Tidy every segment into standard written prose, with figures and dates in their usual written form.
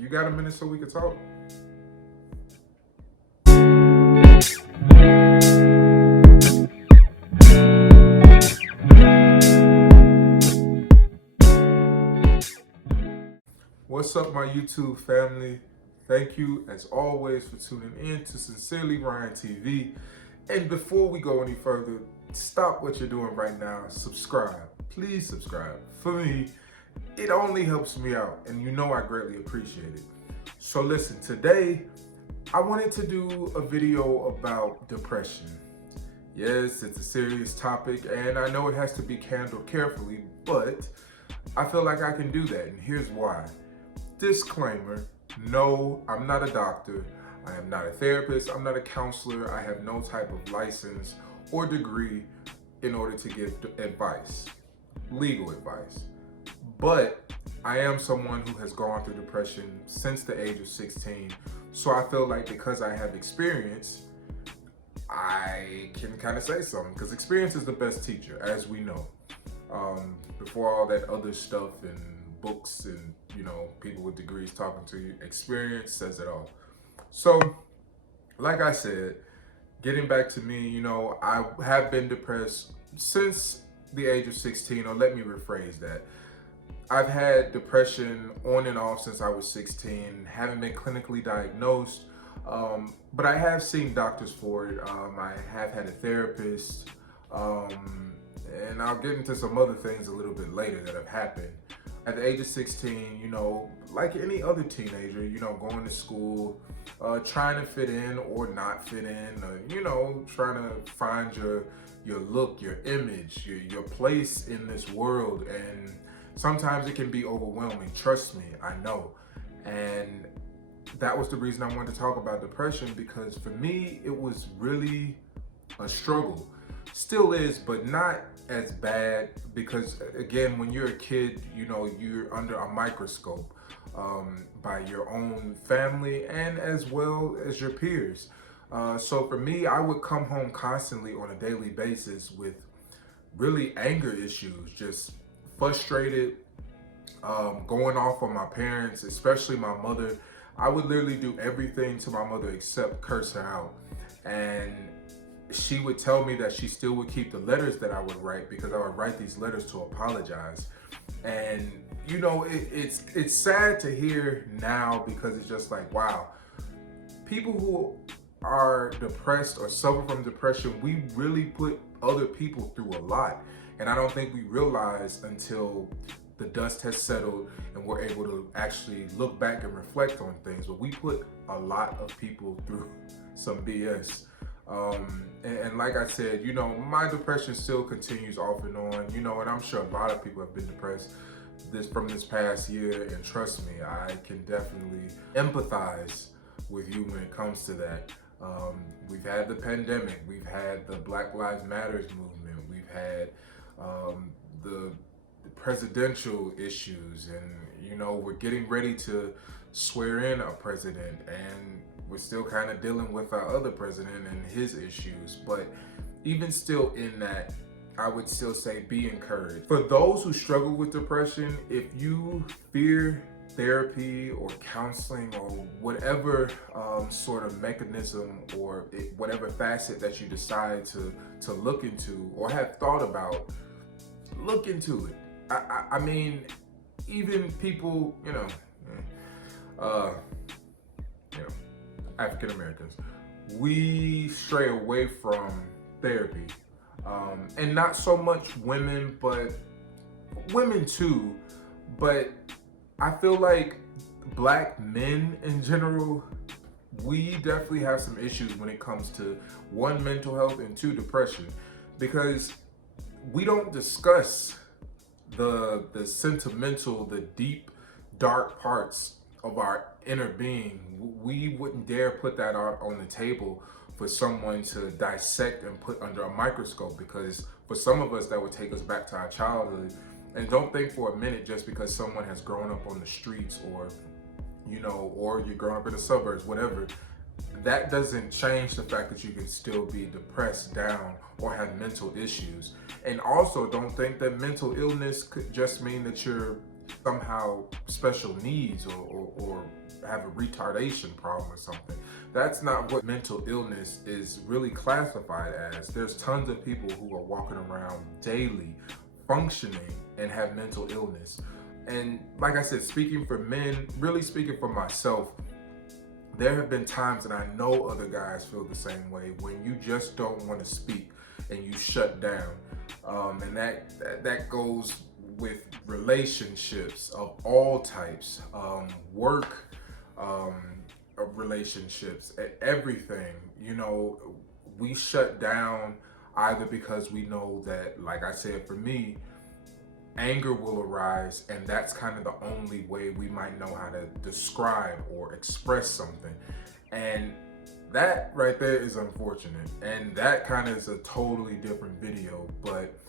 You got a minute so we can talk? What's up, my YouTube family? Thank you, as always, for tuning in to Sincerely Ryan TV. And before we go any further, stop what you're doing right now. Subscribe. Please subscribe. For me, it only helps me out, and you know I greatly appreciate it. So listen, today, I wanted to do a video about depression. Yes, it's a serious topic, and I know it has to be handled carefully, but I feel like I can do that, and here's why. Disclaimer, no, I'm not a doctor, I am not a therapist, I'm not a counselor, I have no type of license or degree in order to give advice, legal advice. But I am someone who has gone through depression since the age of 16, so I feel like because I have experience, I can kind of say something, because experience is the best teacher, as we know. Before all that other stuff and books and people with degrees talking to you, experience says it all. So like I said, getting back to me, I have been depressed since the age of 16, or let me rephrase that. I've had depression on and off since I was 16, haven't been clinically diagnosed, but I have seen doctors for it. I have had a therapist, and I'll get into some other things a little bit later that have happened. At the age of 16, like any other teenager, going to school, trying to fit in or not fit in, trying to find your look, your image, your place in this world. And sometimes it can be overwhelming. Trust me, I know. And that was the reason I wanted to talk about depression, because for me, it was really a struggle. Still is, but not as bad, because again, when you're a kid, you're under a microscope by your own family and as well as your peers. So for me, I would come home constantly on a daily basis with really anger issues, just frustrated, going off on my parents, especially my mother. I would literally do everything to my mother except curse her out. And she would tell me that she still would keep the letters that I would write, because I would write these letters to apologize. And it's sad to hear now, because it's just like, wow, people who are depressed or suffer from depression, we really put other people through a lot. And I don't think we realize until the dust has settled and we're able to actually look back and reflect on things. But we put a lot of people through some BS. And like I said, my depression still continues off and on, and I'm sure a lot of people have been depressed from this past year. And trust me, I can definitely empathize with you when it comes to that. We've had the pandemic, we've had the Black Lives Matters movement, we've had the presidential issues, and we're getting ready to swear in a president, and we're still kind of dealing with our other president and his issues. But even still in that, I would still say be encouraged. For those who struggle with depression, if you fear therapy or counseling or whatever sort of mechanism or whatever facet that you decide to look into or have thought about, look into it. I mean, even people, African Americans, we stray away from therapy. And not so much women, but women too. But I feel like Black men in general, we definitely have some issues when it comes to, one, mental health, and two, depression, because we don't discuss the sentimental, the deep, dark parts of our inner being. We wouldn't dare put that out on the table for someone to dissect and put under a microscope, because for some of us that would take us back to our childhood. And don't think for a minute just because someone has grown up on the streets or you're growing up in the suburbs, whatever, that doesn't change the fact that you can still be depressed, down, or have mental issues. And also don't think that mental illness could just mean that you're somehow special needs or have a retardation problem or something. That's not what mental illness is really classified as. There's tons of people who are walking around daily functioning and have mental illness. And like I said, speaking for men, really speaking for myself, there have been times, and I know other guys feel the same way, when you just don't want to speak and you shut down. And that goes with relationships of all types, work relationships, everything. You know, we shut down either because we know that, like I said, for me, anger will arise, and that's kind of the only way we might know how to describe or express something. And that right there is unfortunate, and that kind of is a totally different video. But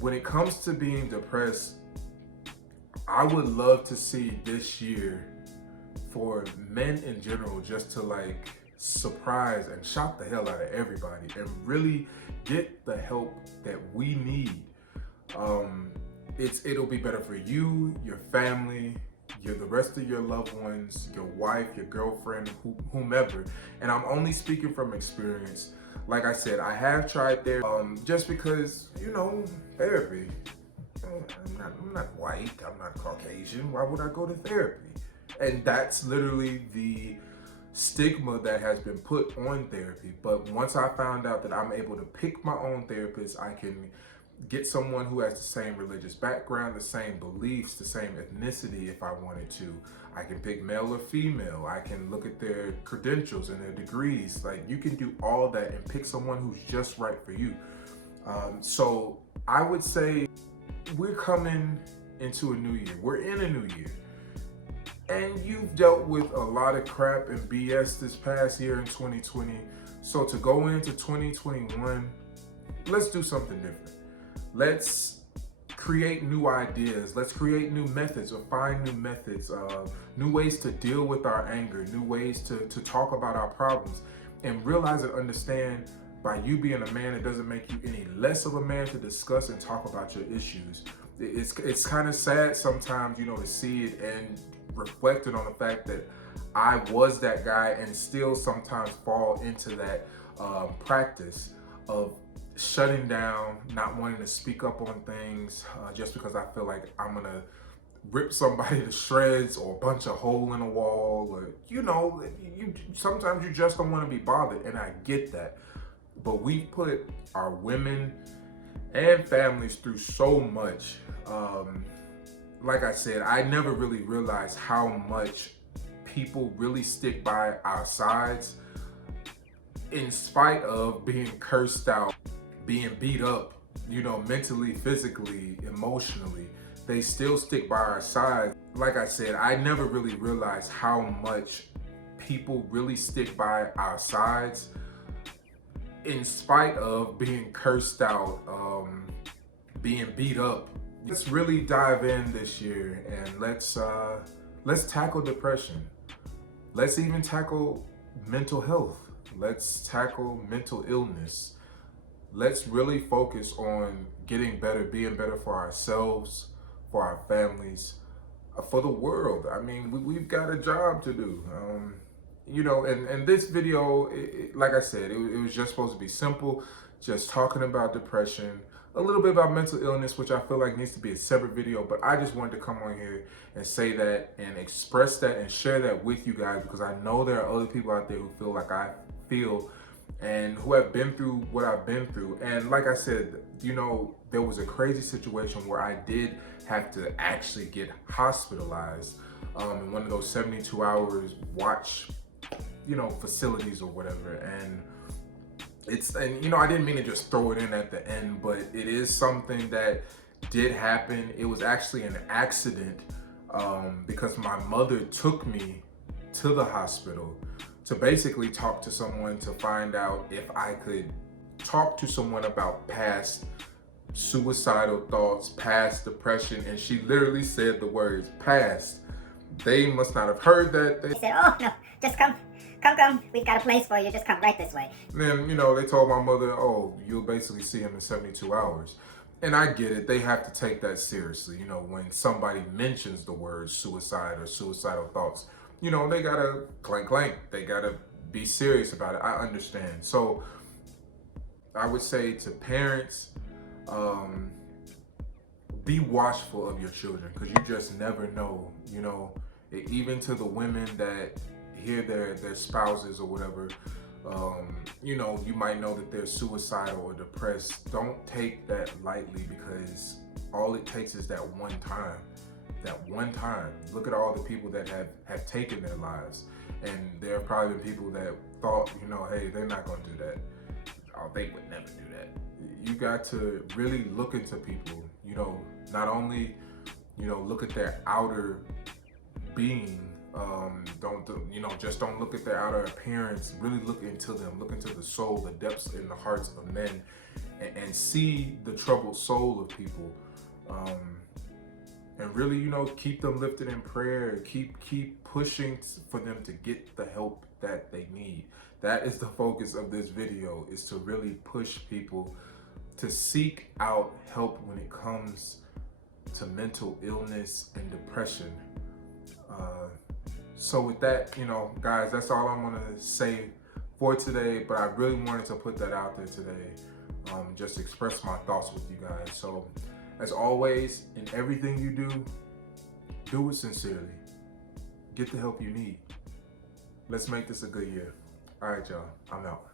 when it comes to being depressed, I would love to see this year for men in general just to like surprise and shock the hell out of everybody and really get the help that we need. It'll be better for you, your family, the rest of your loved ones, your wife, your girlfriend, whomever. And I'm only speaking from experience. Like I said, I have tried therapy, just because, you know, therapy. I'm not white, I'm not Caucasian. Why would I go to therapy? And that's literally the stigma that has been put on therapy. But once I found out that I'm able to pick my own therapist, I can get someone who has the same religious background, the same beliefs, the same ethnicity if I wanted to. I can pick male or female. I can look at their credentials and their degrees. Like, you can do all that and pick someone who's just right for you. So I would say we're coming into a new year. We're in a new year. And you've dealt with a lot of crap and BS this past year in 2020. So to go into 2021, let's do something different. Let's create new ideas. Let's create new methods, or find new methods, new ways to deal with our anger, new ways to talk about our problems, and realize and understand, by you being a man, it doesn't make you any less of a man to discuss and talk about your issues. It's kind of sad sometimes, you know, to see it and reflected on the fact that I was that guy and still sometimes fall into that practice of shutting down, not wanting to speak up on things just because I feel like I'm gonna rip somebody to shreds or punch a hole in a wall, or, you know, sometimes you just don't want to be bothered, and I get that. But we put our women and families through so much. Like I said, I never really realized how much people really stick by our sides in spite of being cursed out, being beat up, you know, mentally, physically, emotionally. They still stick by our side. Like I said, I never really realized how much people really stick by our sides in spite of being cursed out, being beat up. Let's really dive in this year, and let's tackle depression. Let's even tackle mental health. Let's tackle mental illness. Let's really focus on getting better, being better for ourselves, for our families, for the world. I mean, we've got a job to do. You know, and this video, like I said, it was just supposed to be simple, just talking about depression, a little bit about mental illness, which I feel like needs to be a separate video, but I just wanted to come on here and say that and express that and share that with you guys, because I know there are other people out there who feel like I feel and who have been through what I've been through. And like I said, you know, there was a crazy situation where I did have to actually get hospitalized in one of those 72 hours watch, you know, facilities or whatever. And you know, I didn't mean to just throw it in at the end, but it is something that did happen. It was actually an accident because my mother took me to the hospital to basically talk to someone to find out if I could talk to someone about past suicidal thoughts, past depression. And she literally said the words past. They must not have heard that. They said, oh no, just come, we've got a place for you, just come right this way. And then, you know, they told my mother, oh, you'll basically see him in 72 hours. And I get it, they have to take that seriously. You know, when somebody mentions the word suicide or suicidal thoughts, you know, they gotta clank clank. They gotta be serious about it. I understand. So I would say to parents, um, be watchful of your children because you just never know. You know, even to the women that hear their spouses or whatever, you know, you might know that they're suicidal or depressed. Don't take that lightly because all it takes is that one time. That one time. Look at all the people that have taken their lives, and there have probably been people that thought, you know, hey, they're not going to do that. Oh, they would never do that. You got to really look into people. You know, not only, you know, look at their outer being. Just don't look at their outer appearance. Really look into them. Look into the soul, the depths in the hearts of men, and see the troubled soul of people. And really, you know, keep them lifted in prayer. Keep pushing for them to get the help that they need. That is the focus of this video, is to really push people to seek out help when it comes to mental illness and depression. So with that, you know, guys, that's all I'm gonna say for today, but I really wanted to put that out there today. Just express my thoughts with you guys. So as always, in everything you do it sincerely. Get the help you need. Let's make this a good year. All right, y'all, I'm out.